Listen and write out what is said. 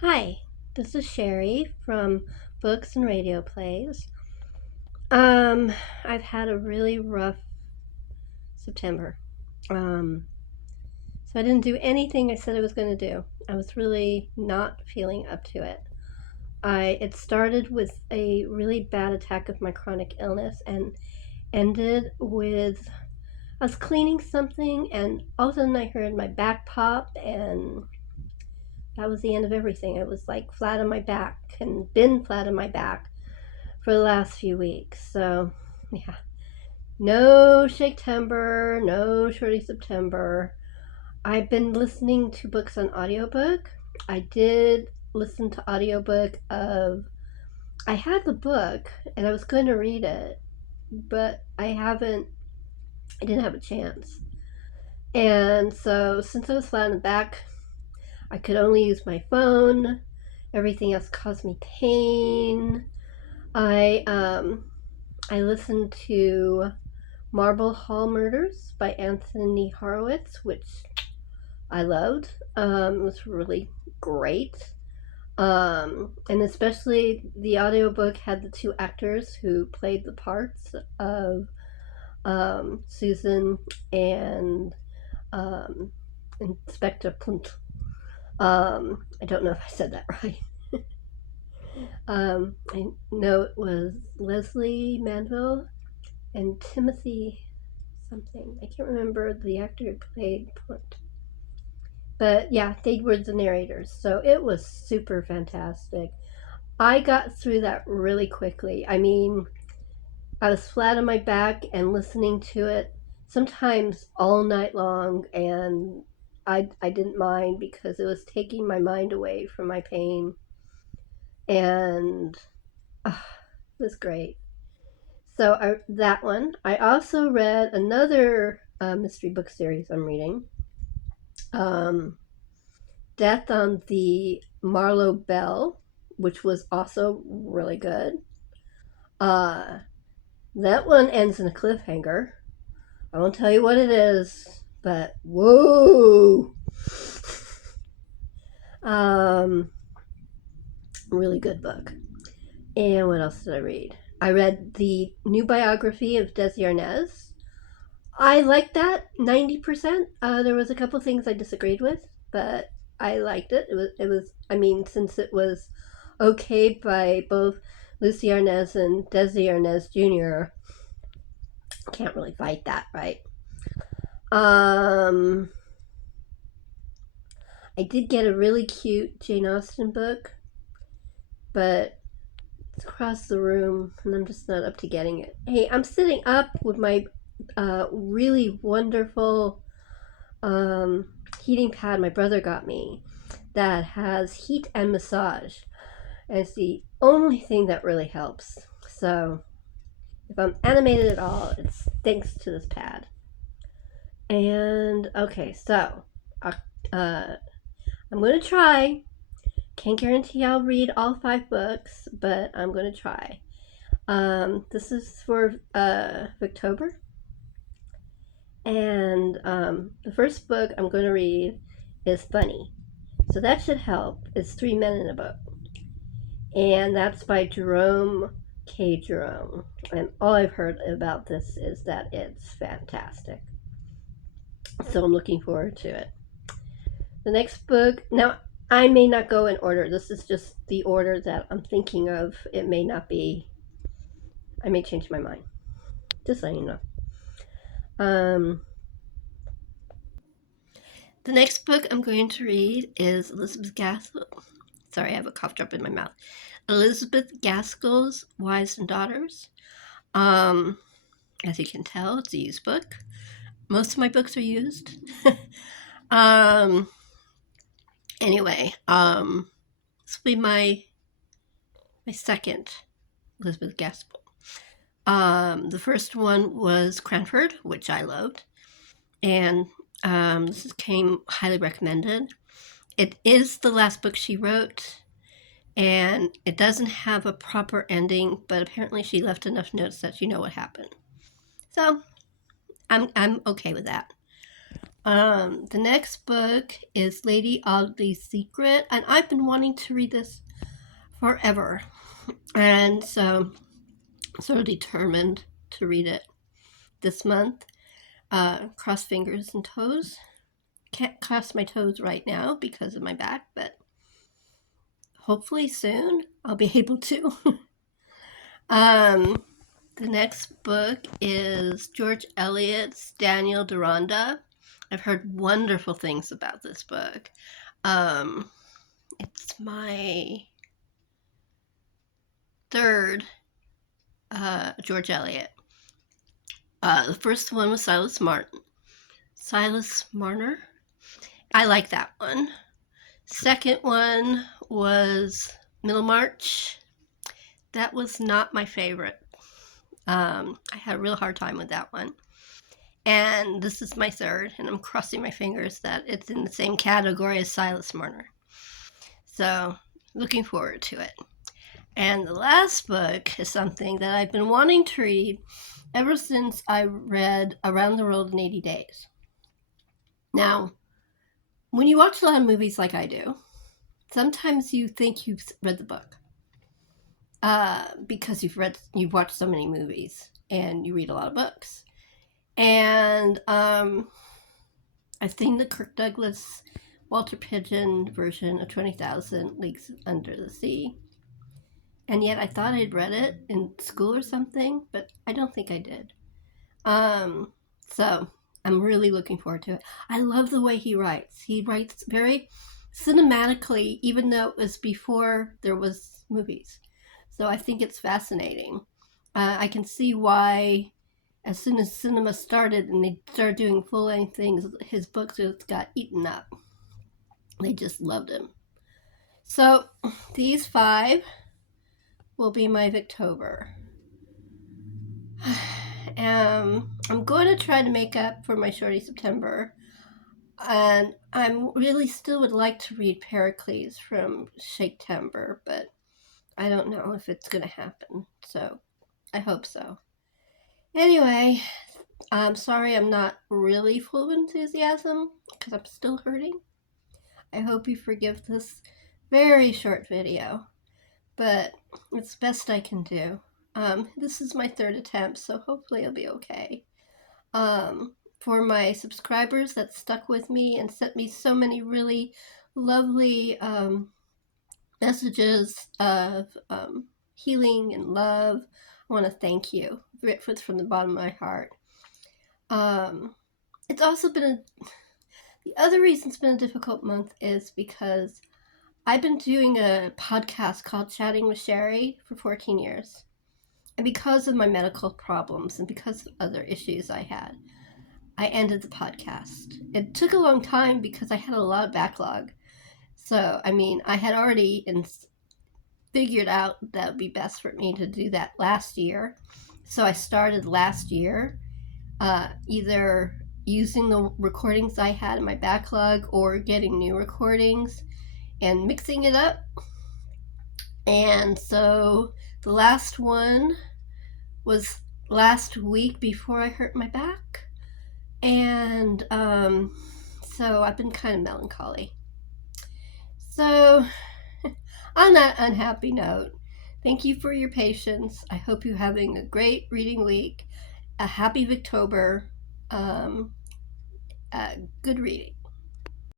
Hi, this is Sherry from Books and Radio Plays. I've had a really rough September. Um, so I didn't do anything I said I was going to do. I was really not feeling up to it. It started with a really bad attack of my chronic illness and ended with I was cleaning something and all of a sudden I heard my back pop and that was the end of everything. I was like flat on my back and been flat on my back for the last few weeks. So, yeah, no Shaketember, no Shorty September. I've been listening to books on audiobook. I did listen to audiobook of I had the book and I was going to read it, but I didn't have a chance. And so since I was flat on the back, I could only use my phone. Everything else caused me pain. I listened to Marble Hall Murders by Anthony Horowitz, which I loved. It was really great. And especially the audiobook had the two actors who played the parts of Susan and um, Inspector Plunt. I don't know if I said that right. I know it was Leslie Manville and Timothy something. I can't remember the actor who played Plunt. But yeah, they were the narrators. So it was super fantastic. I got through that really quickly. I mean, I was flat on my back and listening to it sometimes all night long, and I didn't mind because it was taking my mind away from my pain, and it was great. So that one. I also read another mystery book series I'm reading. Um, Death on the Marlowe Bell, which was also really good. Uh, that one ends in a cliffhanger. I won't tell you what it is, but whoa! Um, really good book. And what else did I read? I read the new biography of Desi Arnaz. I liked that 90%. There was a couple things I disagreed with, but I liked it. It was. I mean, since it was okayed by both Lucy Arnaz and Desi Arnaz Jr., can't really fight that, right? Um, I did get a really cute Jane Austen book, but it's across the room, and I'm just not up to getting it. Hey, I'm sitting up with my really wonderful um, heating pad my brother got me that has heat and massage. And it's the only thing that really helps. So if I'm animated at all, it's thanks to this pad. And okay, so uh, I'm going to try. Can't guarantee I'll read all 5 books, but I'm going to try. This is for Victober. And the first book I'm going to read is Funny. So that should help. It's 3 Men in a Boat. And that's by Jerome K. Jerome. And all I've heard about this is that it's fantastic. So I'm looking forward to it. The next book, now I may not go in order. This is just the order that I'm thinking of. It may not be, I may change my mind. Just letting you know. The next book I'm going to read is Elizabeth Gaskell. Sorry, I have a cough drop in my mouth. Elizabeth Gaskell's Wives and Daughters. As you can tell, it's a used book. Most of my books are used. Anyway, this will be my second Elizabeth Gaskell. The first one was Cranford, which I loved, and this came highly recommended. It is the last book she wrote, and it doesn't have a proper ending, but apparently she left enough notes that you know what happened. So I'm okay with that. The next book is Lady Audley's Secret, and I've been wanting to read this forever. And so I'm sort of determined to read it this month. Cross fingers and toes. Can't cross my toes right now because of my back, but hopefully soon I'll be able to. The next book is George Eliot's Daniel Deronda. I've heard wonderful things about this book. It's my third George Eliot. The first one was Silas Marner. I like that one. Second one was Middlemarch. That was not my favorite. I had a real hard time with that one. And this is my third, and I'm crossing my fingers that it's in the same category as Silas Marner. So, looking forward to it. And the last book is something that I've been wanting to read ever since I read Around the World in 80 Days. Now, when you watch a lot of movies like I do, sometimes you think you've read the book because you've watched so many movies and you read a lot of books. And I've seen the Kirk Douglas, Walter Pidgeon version of 20,000 Leagues Under the Sea. And yet I thought I'd read it in school or something, but I don't think I did. So I'm really looking forward to it. I love the way he writes. He writes very cinematically, even though it was before there was movies. So I think it's fascinating. I can see why as soon as cinema started and they started doing full-length things, his books just got eaten up. They just loved him. So these 5 will be my Victober. I'm going to try to make up for my shorty September. And I really still would like to read Pericles from Shaketember, but I don't know if it's going to happen. So I hope so. Anyway, I'm sorry I'm not really full of enthusiasm because I'm still hurting. I hope you forgive this very short video, but it's the best I can do. This is my 3rd attempt, so hopefully it'll be okay. For my subscribers that stuck with me and sent me so many really lovely messages of healing and love, I want to thank you from the bottom of my heart. It's also been the other reason it's been a difficult month is because I've been doing a podcast called Chatting with Sherry for 14 years. And because of my medical problems and because of other issues I had, I ended the podcast. It took a long time because I had a lot of backlog. So, I had already figured out that would be best for me to do that last year. So I started last year, either using the recordings I had in my backlog or getting new recordings and mixing it up. And so the last one was last week before I hurt my back. And so I've been kind of melancholy. So on that unhappy note, thank you for your patience. I hope you're having a great reading week. A happy Victober. Good reading.